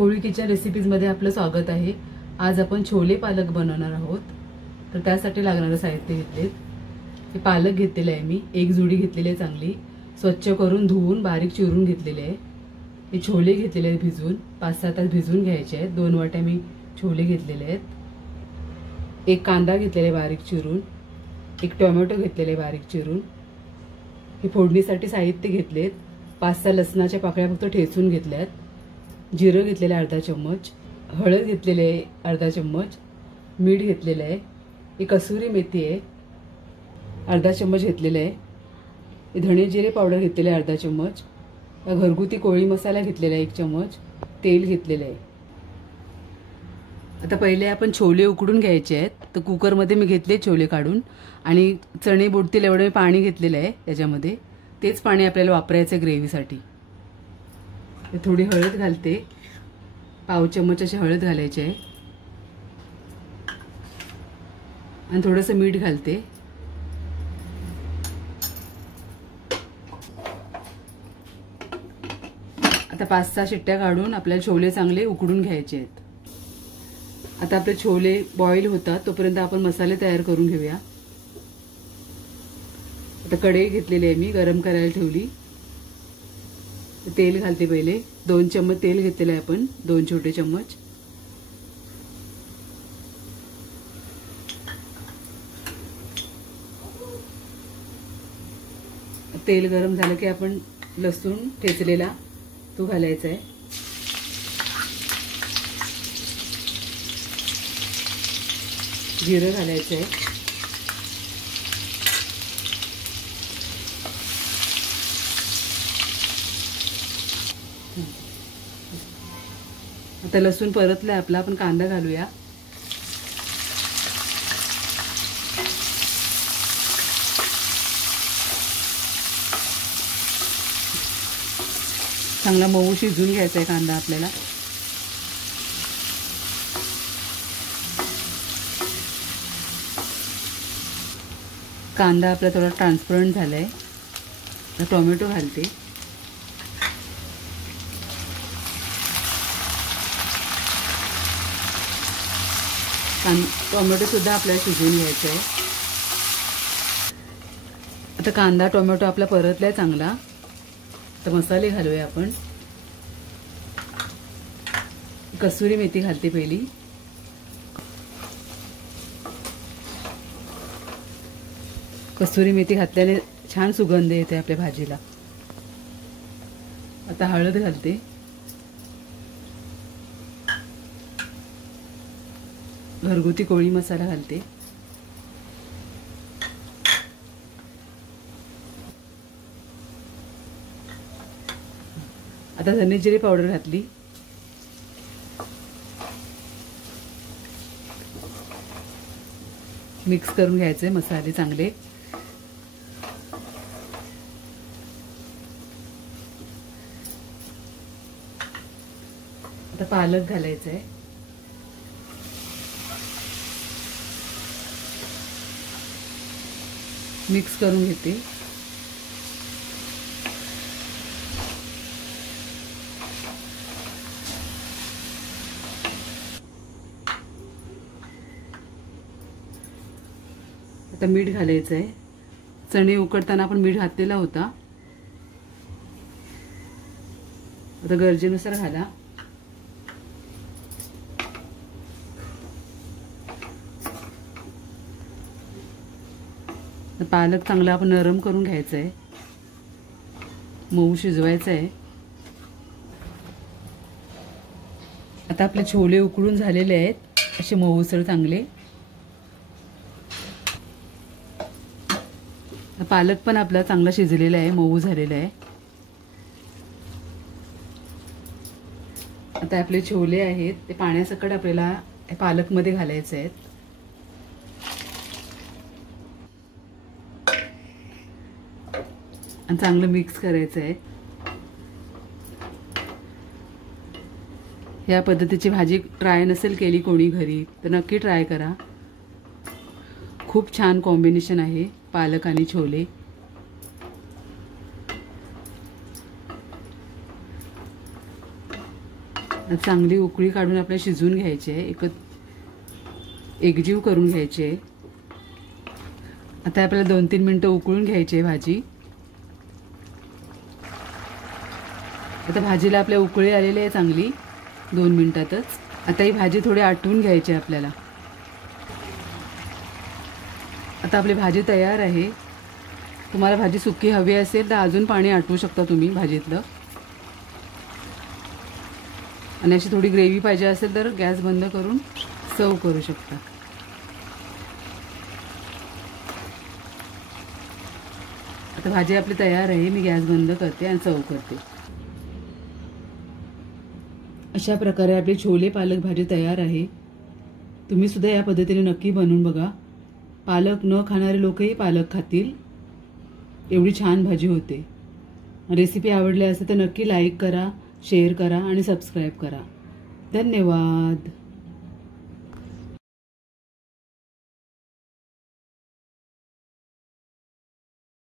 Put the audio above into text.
कोळी kitchen रेसिपीजमध्ये आपलं स्वागत आहे। आज आपण छोले पालक बनवणार आहोत। तर त्यासाठी लागणारे साहित्य घेतलेत। हे पालक घेतलेले आहे मी, एक जुडी घेतलेली आहे, चांगली स्वच्छ करून धुवून बारीक चिरून घेतलेले आहे। हे छोले घेतलेले आहेत भिजवून, 5-6 तास भिजवून घ्यायचे आहेत। 2 वाट्या मी छोले घेतलेले आहेत। एक कांदा घेतलेला आहे बारीक चिरून, एक टोमॅटो घेतलेले आहे बारीक चिरून। हे फोडणीसाठी साहित्य घेतलेत। 5-6 लसणाच्या पाकळ्या फक्त ठेचून घेतल्यात। जिरं घेतलेलं आहे अर्धा चम्मच, हळद घेतलेली आहे अर्धा चम्मच, मीठ घेतलेलं आहे, एक कसुरी मेथी आहे अर्धा चम्मच घेतलेलं आहे, धणे जिरे पावडर घेतलेले आहे अर्धा चम्मच, घरगुती कोळी मसाला घेतलेला आहे 1 चम्मच, तेल घेतलेलं आहे। आता पहिले आपण छोले उकडून घ्यायचे आहेत। तर कुकरमध्ये मी घेतले छोले काढून आणि चणे बुडतील एवढे पाणी घेतलेलं आहे त्याच्यामध्ये। तेच पाणी आपल्याला वापरायचं आहे ग्रेव्हीसाठी। थोडी हळद घालते, पाव चम्मच अशी हळद घालायची आहे आणि थोडंसं मीठ घालते। आता 5-6 शिट्ट्या काढून आपल्याला छोले चांगले उकडून घ्यायचे आहेत। आता आपले छोले बॉईल होतात तोपर्यंत आपण मसाले तयार करून घेऊया। आता कढई घेतलेली आहे मी, गरम करायला ठेवली। तेल घालते पहिले, 2 चम्मच तेल घेतलेलं आहे आपण, 2 छोटे चम्मच। तेल गरम झालं की आपण लसूण ठेचलेला तो घालायचा आहे। जिरं घालायचं आहे, आता लसूण परतलाय आपला, आपण कांदा घालूया। चांगला मऊ शिजून घ्यायचा आहे कांदा आपल्याला। कांदा आपला थोडा ट्रान्सपरंट झालाय। आता टोमॅटो घालते, टोमॅटो सुद्धा आपल्याला शिजवून घ्यायचा आहे। आता कांदा टोमॅटो आपला परतलाय चांगला। आता मसाले घालूया आपण। कसुरी मेथी घालते पहिली, कसुरी मेथी घातल्याने छान सुगंध येते आपल्या भाजीला। आता हळद घालते, घरगुती कोळी मसाला घालते, आता धने जिरे पावडर घातली, मिक्स करून घ्यायचे मसाले चांगले। आता पालक घालायचा आहे, मिक्स करून घेते। आता मीठ घालायचं आहे, चणे उकडताना आपण मीठ घातलेला होता। आता गरजेनुसार घाला। पालक चांगला आपण नरम करून घ्यायचा आहे, मऊ शिजवायचा आहे। आता आपले छोले उकडून झालेले आहेत, असे मऊसर चांगले। पालक पण आपला चांगला शिजलेला आहे, मऊ झालेला आहे। आता आपले छोले आहेत ते पाण्यासकट आपल्याला पालकमध्ये घालायचे आहेत। आणि चांगलं मिक्स करायचं आहे। या पद्धतीची भाजी ट्राय नसेल केली कोणी घरी तर नक्की ट्राय करा। खूप छान कॉम्बिनेशन आहे पालक आणि छोले। चांगली उकळी काढून आपल्याला शिजवून घ्यायची आहे, एकजीव करून घ्यायची आहे। आता आपल्याला 2-3 मिनिटं उकळून घ्यायची आहे भाजी। आता भाजीला आपल्या उकळी आलेली आहे चांगली 2 मिनिटातच। आता ही भाजी थोडी आटवून घ्यायची आहे आपल्याला। आता आपली भाजी तयार आहे। तुम्हाला भाजी सुकी हवी असेल तर अजून पाणी आटवू शकता तुम्ही भाजीतलं, आणि अशी थोडी ग्रेव्ही पाहिजे असेल तर गॅस बंद करून सर्व करू शकता। आता भाजी आपली तयार आहे, मी गॅस बंद करते आणि सर्व करते। अशा प्रकारे आपली छोले पालक भाजी तयार आहे। तुम्ही सुद्धा या पद्धतीने नक्की बनवून बघा। पालक न खाणारे लोकही पालक खातील, एवढी छान भाजी होते। रेसिपी आवडली असेल तर नक्की लाईक करा, शेअर करा आणि सबस्क्राईब करा। धन्यवाद।